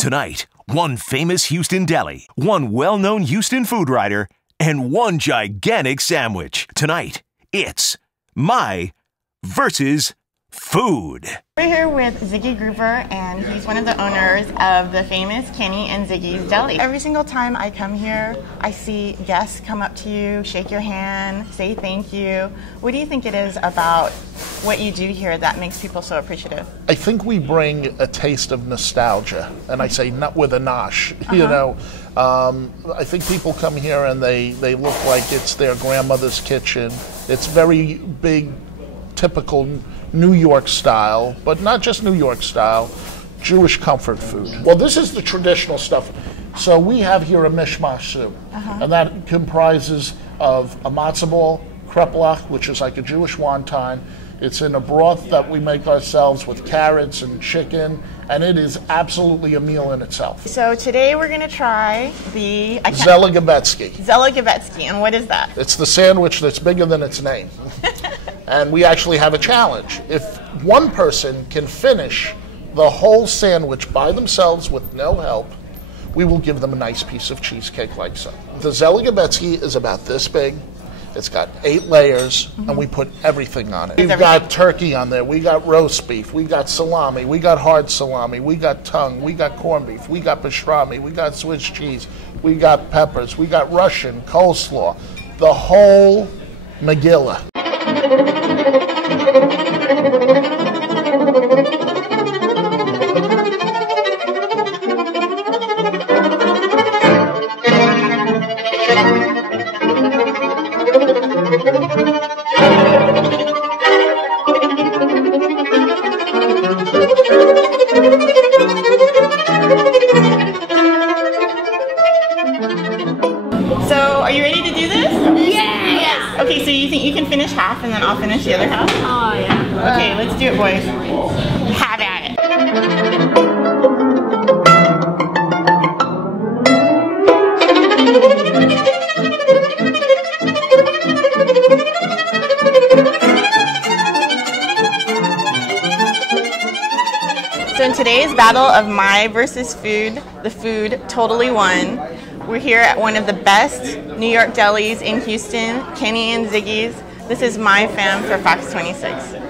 Tonight, one famous Houston deli, one well-known Houston food writer, and one gigantic sandwich. Tonight, it's Mai versus Food. We're here with Ziggy Grouper, and he's one of the owners of the famous Kenny and Ziggy's Deli. Every single time I come here, I see guests come up to you, shake your hand, say thank you. What do you think it is about what you do here that makes people so appreciative? I think we bring a taste of nostalgia, and I say not with a nosh, you know. I think people come here and they look like it's their grandmother's kitchen. It's very big, typical New York style, but not just New York style, Jewish comfort food. Well, this is the traditional stuff. So we have here a mishmash soup, and that comprises of a matzah ball, kreplach, which is like a Jewish wonton. It's in a broth that we make ourselves with carrots and chicken, and it is absolutely a meal in itself. So today we're going to try the Zellagabetsky. Zellagabetsky, and what is that? It's the sandwich that's bigger than its name. And we actually have a challenge. If one person can finish the whole sandwich by themselves with no help, we will give them a nice piece of cheesecake like so. The Zellagabetsky is about this big. It's got 8 layers, and we put everything on it. We've got turkey on there, we got roast beef, we got salami, we got hard salami, we got tongue, we got corned beef, we got pastrami, we got Swiss cheese, we got peppers, we got Russian, coleslaw, the whole Megillah. So, are you ready to do this? Yeah! Okay, so you think you can finish half and then I'll finish the other half? Oh, yeah. Okay, let's do it, boys. Have at it. So in today's battle of Mai versus Food, the food totally won. We're here at one of the best New York delis in Houston, Kenny and Ziggy's. This is Mai Pham for Fox 26.